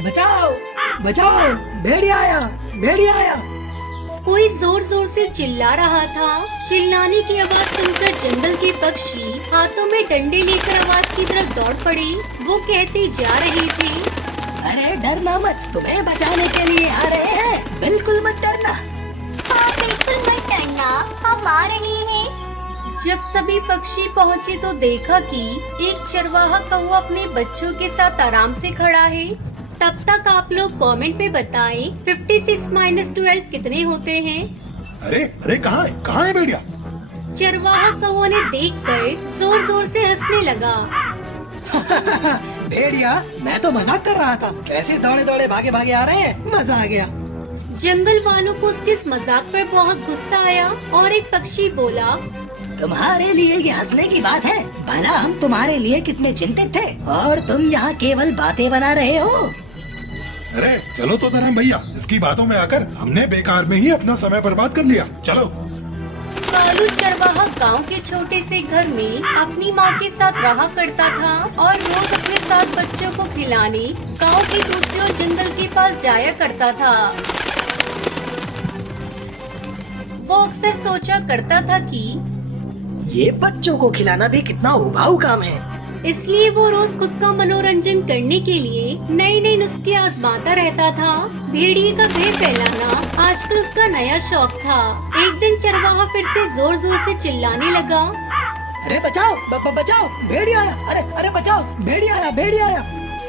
बचाओ बचाओ, भेड़िया आया, भेड़िया आया। कोई जोर जोर से चिल्ला रहा था। चिल्लाने की आवाज सुनकर जंगल के पक्षी हाथों में डंडे लेकर आवाज की तरफ दौड़ पड़े। वो कहते जा रहे थे, अरे डरना मत, तुम्हें बचाने के लिए आ रहे हैं, बिल्कुल मत डरना। हाँ बिल्कुल मत डरना, हम आ रहे हैं। जब सभी पक्षी पहुँचे तो देखा कि एक चरवाहा कौवा अपने बच्चों के साथ आराम से खड़ा है। तब तक आप लोग कमेंट में बताएं 56 - 12 कितने होते हैं। अरे अरे कहाँ है भेड़िया? चरवाहा कौवा ने देखकर जोर जोर से हंसने लगा। भेड़िया, मैं तो मजाक कर रहा था, कैसे दौड़े दौड़े भागे भागे आ रहे हैं, मजा आ गया। जंगल वालों को उसके इस मजाक पर बहुत गुस्सा आया और एक पक्षी बोला, तुम्हारे लिए ये हंसने की बात है, भला हम तुम्हारे लिए कितने चिंतित थे और तुम यहाँ केवल बातें बना रहे हो। अरे चलो तो धर्म भैया, इसकी बातों में आकर हमने बेकार में ही अपना समय बर्बाद कर लिया। चलो। कालू चरवाहा गांव के छोटे से घर में अपनी माँ के साथ रहा करता था और रोज अपने साथ बच्चों को खिलाने गांव की दूसरी ओर जंगल के पास जाया करता था। वो अक्सर सोचा करता था कि ये बच्चों को खिलाना भी कितना उबाऊ काम है। इसलिए वो रोज खुद का मनोरंजन करने के लिए नए नए नुस्खे आजमाता रहता था। भेड़िए का भय फैलाना आजकल उसका नया शौक था। एक दिन चरवाहा फिर से जोर जोर से चिल्लाने लगा, अरे बचाओ बचाओ, भेड़िया आया, अरे बचाओ, भेड़िया आया, भेड़िया आया।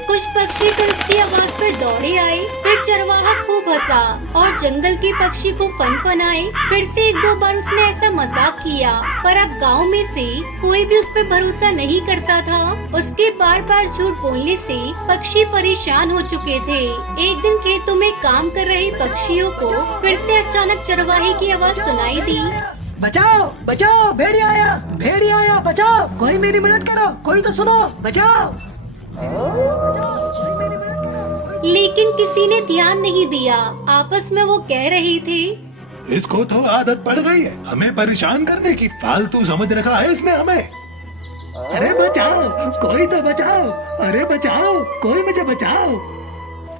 कुछ पक्षी फिर उसकी आवाज पर दौड़े आए। फिर चरवाहा खूब हंसा और जंगल के पक्षी को फनफनाए। फिर से 1-2 बार उसने ऐसा मजाक किया, पर अब गांव में से कोई भी उस पर भरोसा नहीं करता था। उसके बार बार झूठ बोलने से पक्षी परेशान हो चुके थे। एक दिन खेतों में काम कर रहे पक्षियों को फिर से अचानक चरवाहे की आवाज सुनाई दी, बचाओ बचाओ, भेड़िया आया, बचाओ, कोई मेरी मदद करो, कोई तो सुनो, बचाओ। लेकिन किसी ने ध्यान नहीं दिया। आपस में वो कह रहे थे, इसको तो आदत पड़ गई है हमें परेशान करने की, फालतू समझ रखा है इसने हमें। अरे बचाओ, कोई तो बचाओ, अरे बचाओ, कोई मुझे बचाओ।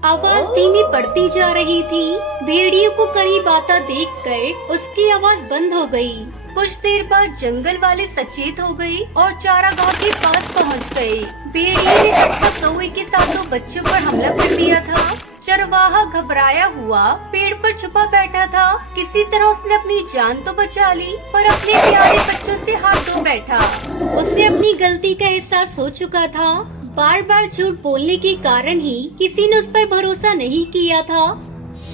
आवाज धीमी पड़ती जा रही थी। भेड़ियों को करीब आता देखकर उसकी आवाज बंद हो गई। कुछ देर बाद जंगल वाले सचेत हो गए और चारागाह के पास पहुंच गए। भेड़िए ने तब तक कौवे के साथ 2 बच्चों पर हमला कर दिया था। चरवाहा घबराया हुआ पेड़ पर छुपा बैठा था। किसी तरह उसने अपनी जान तो बचा ली, पर अपने प्यारे बच्चों से हाथ धो बैठा। उसे अपनी गलती का एहसास हो चुका था। बार बार झूठ बोलने के कारण ही किसी ने उस पर भरोसा नहीं किया था।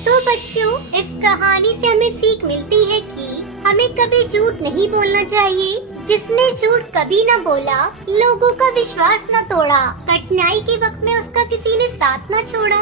तो बच्चों, इस कहानी से हमें सीख मिलती है कि हमें कभी झूठ नहीं बोलना चाहिए। जिसने झूठ कभी न बोला, लोगों का विश्वास न तोड़ा, कठिनाई के वक्त में उसका किसी ने साथ न छोड़ा।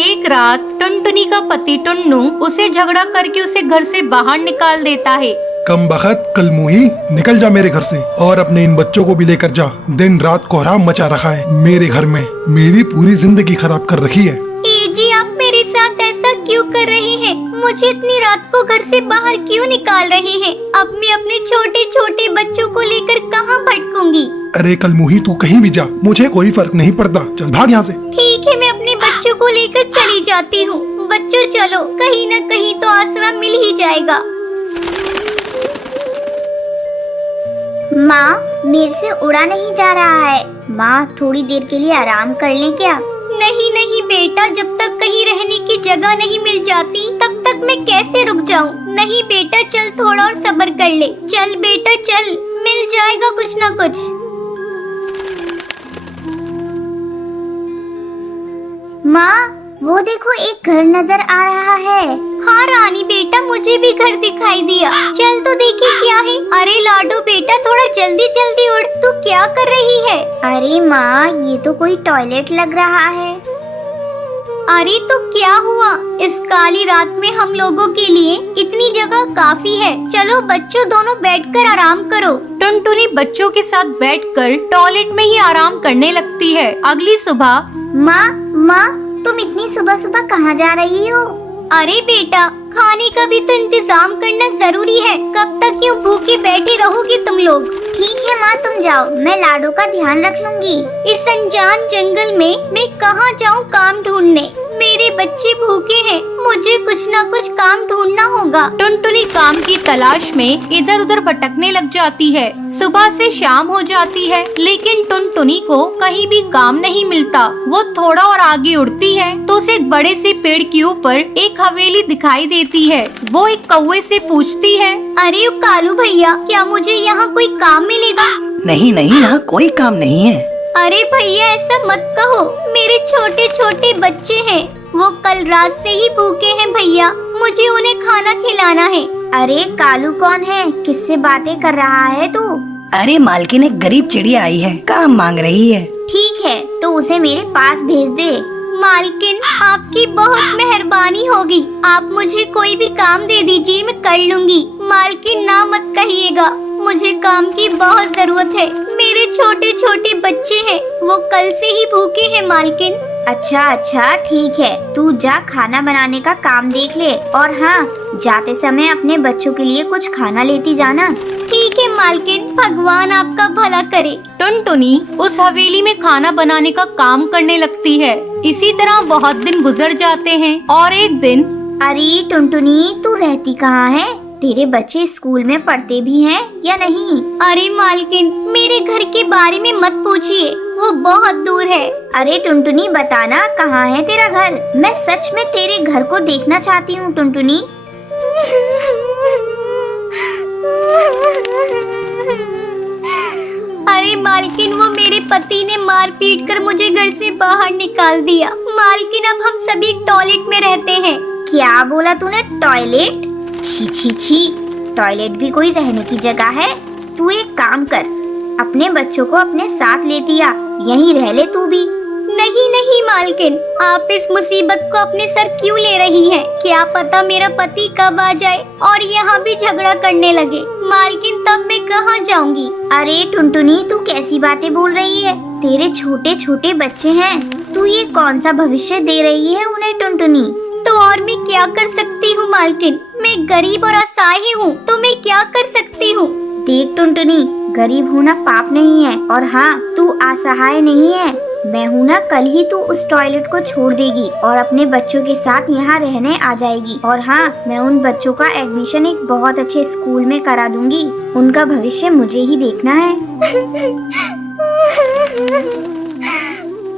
एक रात टुनटुनी का पति टुन्नू उसे झगड़ा करके उसे घर से बाहर निकाल देता है। कम बखत कलमुही, निकल जा मेरे घर से और अपने इन बच्चों को भी लेकर जा। दिन रात कोहराम मचा रखा है मेरे घर में, मेरी पूरी जिंदगी खराब कर रखी है। जी आप मेरे साथ ऐसा क्यों कर रहे हैं? मुझे इतनी रात को घर से बाहर क्यों निकाल रहे हैं? अब मैं अपने छोटे छोटे बच्चों को लेकर कहाँ भटकूंगी? अरे कलमुही, तू कहीं भी जा, मुझे कोई फर्क नहीं पड़ता, चल भाग यहाँ से। ठीक है, मैं अपने बच्चों को लेकर चली जाती हूँ। बच्चों चलो, कहीं न कहीं तो आसरा मिल ही जाएगा। माँ, मेरे से उड़ा नहीं जा रहा है। माँ, थोड़ी देर के लिए आराम कर लें क्या? नहीं नहीं बेटा, जब तक कहीं रहने की जगह नहीं मिल जाती तब तक मैं कैसे रुक जाऊं? नहीं बेटा, चल थोड़ा और सब्र कर ले। चल बेटा चल, मिल जाएगा कुछ न कुछ। माँ, वो देखो एक घर नजर आ रहा है। हाँ रानी बेटा, मुझे भी घर दिखाई दिया। चल तो देखिए क्या है। अरे लाडो बेटा, थोड़ा जल्दी जल्दी उड़। तू क्या कर रही है? अरे माँ, ये तो कोई टॉयलेट लग रहा है। अरे तो क्या हुआ? इस काली रात में हम लोगों के लिए इतनी जगह काफी है। चलो बच्चों, दोनों बैठकर आराम करो। टुनटुनी बच्चों के साथ बैठकर टॉयलेट में ही आराम करने लगती है। अगली सुबह, माँ, तुम इतनी सुबह सुबह कहाँ जा रही हो? अरे बेटा, खाने का भी तो इंतजाम करना जरूरी है। कब तक यूँ भूखे बैठे रहोगे तुम लोग? ठीक है माँ, तुम जाओ, मैं लाडो का ध्यान रख लूंगी। इस अनजान जंगल में मैं कहाँ जाऊँ काम ढूंढने? मेरे बच्चे भूखे हैं, मुझे कुछ न कुछ काम ढूंढना होगा। टुनटुनी काम की तलाश में इधर उधर भटकने लग जाती है। सुबह से शाम हो जाती है, लेकिन टुनटुनी को कहीं भी काम नहीं मिलता। वो थोड़ा और आगे उड़ती है तो उसे एक बड़े से पेड़ के ऊपर एक हवेली दिखाई देती है। वो एक कौवे से पूछती है, अरे कालू भैया, क्या मुझे यहाँ कोई काम मिलेगा? नहीं नहीं, यहाँ कोई काम नहीं है। अरे भैया ऐसा मत कहो, मेरे छोटे छोटे बच्चे हैं, वो कल रात से ही भूखे हैं भैया, मुझे उन्हें खाना खिलाना है। अरे कालू कौन है, किससे बातें कर रहा है तू? अरे मालकिन, एक गरीब चिड़िया आई है, काम मांग रही है। ठीक है तो उसे मेरे पास भेज दे। मालकिन आपकी बहुत मेहरबानी होगी, आप मुझे कोई भी काम दे दीजिए, मैं कर लूंगी। मालकिन ना मत कहिएगा, मुझे काम की बहुत जरूरत है, मेरे छोटे छोटे बच्चे हैं, वो कल से ही भूखे हैं मालकिन। अच्छा ठीक है, तू जा खाना बनाने का काम देख ले, और हाँ जाते समय अपने बच्चों के लिए कुछ खाना लेती जाना। ठीक है मालकिन, भगवान आपका भला करे। टुनटुनी उस हवेली में खाना बनाने का काम करने लगती है। इसी तरह बहुत दिन गुजर जाते हैं और एक दिन, अरे टुनटुनी तू रहती कहाँ है? तेरे बच्चे स्कूल में पढ़ते भी हैं या नहीं? अरे मालकिन, मेरे घर के बारे में मत पूछिए, वो बहुत दूर है। अरे टुनटुनी बताना कहाँ है तेरा घर? मैं सच में तेरे घर को देखना चाहती हूँ टुनटुनी। अरे मालकिन, वो मेरे पति ने मार पीट कर मुझे घर से बाहर निकाल दिया। मालकिन अब हम सभी टॉयलेट में रहते हैं। क्या बोला तूने, टॉयलेट? छी छी छी, टॉयलेट भी कोई रहने की जगह है? तू एक काम कर, अपने बच्चों को अपने साथ लेती आ, यहीं रह ले तू भी। नहीं नहीं मालकिन, आप इस मुसीबत को अपने सर क्यों ले रही हैं? क्या पता मेरा पति कब आ जाए और यहाँ भी झगड़ा करने लगे। मालकिन तब मैं कहाँ जाऊँगी? अरे टुनटुनी तू कैसी बातें बोल रही है? तेरे छोटे छोटे बच्चे हैं, तू ये कौन सा भविष्य दे रही है उन्हें टुनटुनी? तो और मैं क्या कर सकती हूँ मालकिन, मैं गरीब और असहाय हूँ, तो मैं क्या कर सकती हूँ? देख टुनटुनी, गरीब होना पाप नहीं है, और हाँ तू असहाय नहीं है। मैं हूँ ना, कल ही तू उस टॉयलेट को छोड़ देगी और अपने बच्चों के साथ यहाँ रहने आ जाएगी। और हाँ, मैं उन बच्चों का एडमिशन एक बहुत अच्छे स्कूल में करा दूंगी, उनका भविष्य मुझे ही देखना है।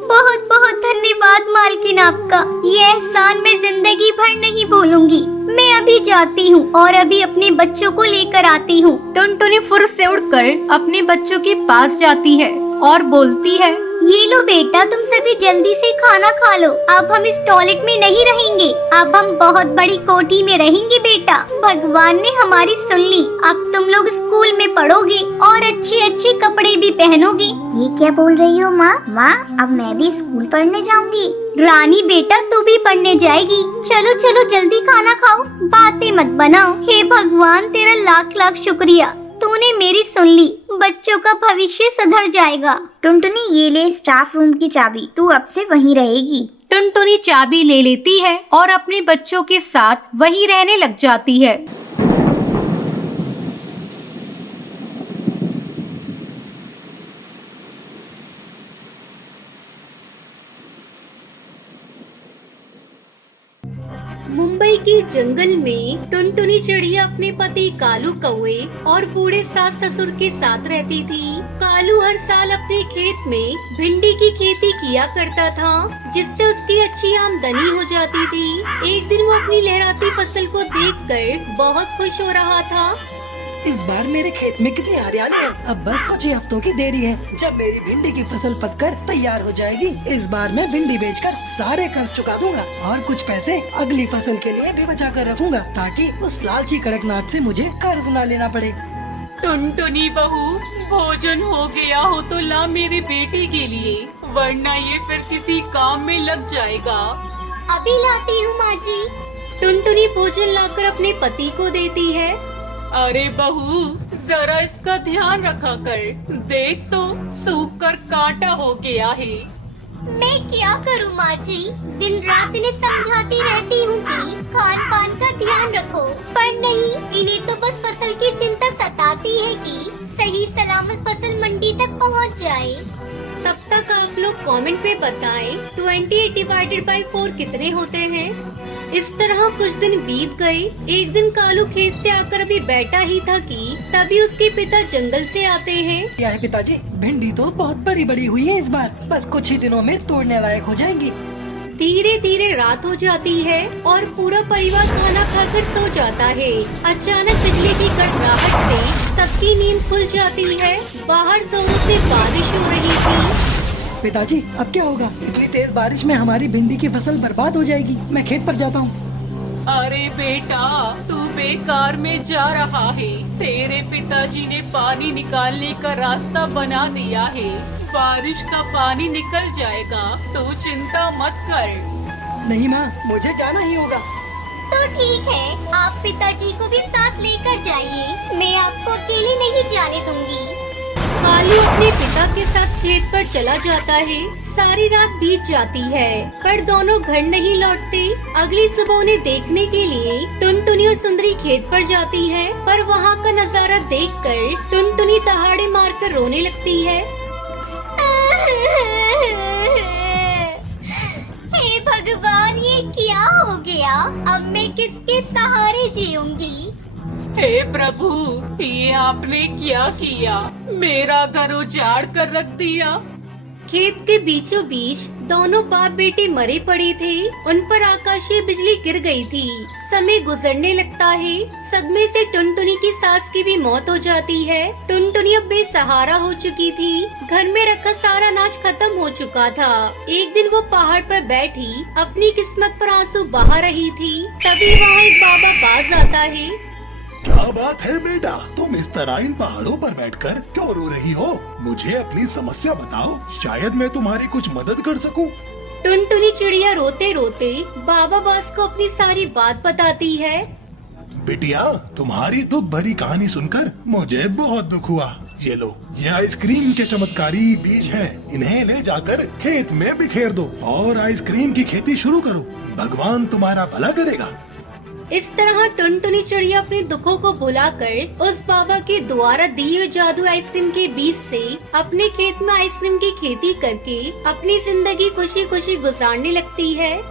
बहुत बहुत धन्यवाद मालकिन आपका, ये एहसान मैं जिंदगी भर नहीं भूलूंगी। मैं अभी जाती हूँ और अभी अपने बच्चों को लेकर आती हूँ। टुनटुनी फुर से उड़कर अपने बच्चों के पास जाती है और बोलती है, ये लो बेटा, तुम सभी जल्दी से खाना खा लो। अब हम इस टॉयलेट में नहीं रहेंगे, अब हम बहुत बड़ी कोठी में रहेंगे बेटा। भगवान ने हमारी सुन ली, अब तुम लोग स्कूल में पढ़ोगे और अच्छे अच्छे कपड़े भी पहनोगे। ये क्या बोल रही हो माँ? माँ अब मैं भी स्कूल पढ़ने जाऊंगी। रानी बेटा तू भी पढ़ने जाएगी, चलो चलो जल्दी खाना खाओ, बातें मत बनाओ। हे भगवान तेरा लाख लाख शुक्रिया, तूने मेरी सुन ली, बच्चों का भविष्य सुधर जाएगा। टुनटुनी ये ले स्टाफ रूम की चाबी, तू अब से वहीं रहेगी। टुनटुनी चाबी ले लेती है और अपने बच्चों के साथ वहीं रहने लग जाती है। मुंबई के जंगल में टुनटुनी चिड़िया अपने पति कालू कौवे और बूढ़े सास ससुर के साथ रहती थी। कालू हर साल अपने खेत में भिंडी की खेती किया करता था, जिससे उसकी अच्छी आमदनी हो जाती थी। एक दिन वो अपनी लहराती फसल को देखकर बहुत खुश हो रहा था। इस बार मेरे खेत में कितनी हरियाली है। अब बस कुछ ही हफ्तों की देरी है जब मेरी भिंडी की फसल पककर तैयार हो जाएगी। इस बार मैं भिंडी बेचकर सारे कर्ज चुका दूंगा और कुछ पैसे अगली फसल के लिए भी बचा कर रखूंगा, ताकि उस लालची कड़कनाथ से मुझे कर्ज न लेना पड़े। टुनटुनी बहू, भोजन हो गया हो तो ला मेरी बेटी के लिए, वरना ये फिर किसी काम में लग जाएगा। अभी लाती हूँ माँ जी। टुनटुनी भोजन लाकर अपने पति को देती है। अरे बहू, जरा इसका ध्यान रखा कर, देख तो सूख कर कांटा हो गया है। मैं क्या करूँ माँ जी, दिन रात इन्हें समझाती रहती हूँ कि खान पान का ध्यान रखो, पर नहीं, इन्हें तो बस फसल की चिंता सताती है कि सही सलामत फसल मंडी तक पहुंच जाए। तब तक आप लोग कमेंट पे बताएं 28 डिवाइडेड बाई 4 कितने होते हैं। इस तरह कुछ दिन बीत गए। एक दिन कालू खेत से आकर अभी बैठा ही था कि तभी उसके पिता जंगल से आते हैं। क्या है पिताजी, भिंडी तो बहुत बड़ी बड़ी हुई है इस बार, बस कुछ ही दिनों में तोड़ने लायक हो जाएंगी। धीरे धीरे रात हो जाती है और पूरा परिवार खाना खाकर सो जाता है। अचानक बिजली की कड़कड़ाहट से सबकी नींद खुल जाती है। बाहर जोरों से बारिश हो रही थी। पिताजी अब क्या होगा, इतनी तेज बारिश में हमारी भिंडी की फसल बर्बाद हो जाएगी। मैं खेत पर जाता हूँ। अरे बेटा, तू बेकार में जा रहा है। तेरे पिताजी ने पानी निकालने का रास्ता बना दिया है। बारिश का पानी निकल जाएगा, तू चिंता मत कर। नहीं माँ, मुझे जाना ही होगा। तो ठीक है, आप पिताजी को भी साथ लेकर जाइए। मैं आपको अकेले नहीं जाने दूंगी। कालू अपने पिता के साथ खेत पर चला जाता है। सारी रात बीत जाती है पर दोनों घर नहीं लौटते। अगली सुबह उन्हें देखने के लिए टुनटुनी और सुंदरी खेत पर जाती हैं, पर वहाँ का नजारा देखकर टुनटुनी दहाड़े मारकर रोने लगती है। हे भगवान, ये क्या हो गया? अब मैं किसके सहारे जीऊंगी? हे प्रभु, ये आपने क्या किया? मेरा घर उजाड़ कर रख दिया। खेत के बीचों बीच दोनों बाप बेटे मरे पड़े थे। उन पर आकाशीय बिजली गिर गई थी। समय गुजरने लगता है। सदमे से टुनटुनी की सास की भी मौत हो जाती है। टुनटुनी अब बेसहारा हो चुकी थी। घर में रखा सारा अनाज खत्म हो चुका था। एक दिन वो पहाड़ पर बैठी अपनी किस्मत पर आंसू बहा रही थी। तभी वहाँ एक बाबा बाज आता है। क्या बात है बेटा, तुम इस तरह इन पहाड़ों पर बैठकर क्यों रो रही हो? मुझे अपनी समस्या बताओ, शायद मैं तुम्हारी कुछ मदद कर सकूं। टुनटुनी चिड़िया रोते रोते बाबा बास को अपनी सारी बात बताती है। बिटिया, तुम्हारी दुख भरी कहानी सुनकर मुझे बहुत दुख हुआ। ये लो, ये आइसक्रीम के चमत्कारी बीज हैं। इन्हें ले जाकर खेत में बिखेर दो और आइसक्रीम की खेती शुरू करो। भगवान तुम्हारा भला करेगा। इस तरह टुनटुनी चिड़िया अपने दुखों को भुलाकर उस बाबा के द्वारा दी हुई जादू आइसक्रीम के बीज से अपने खेत में आइसक्रीम की खेती करके अपनी जिंदगी खुशी खुशी गुजारने लगती है।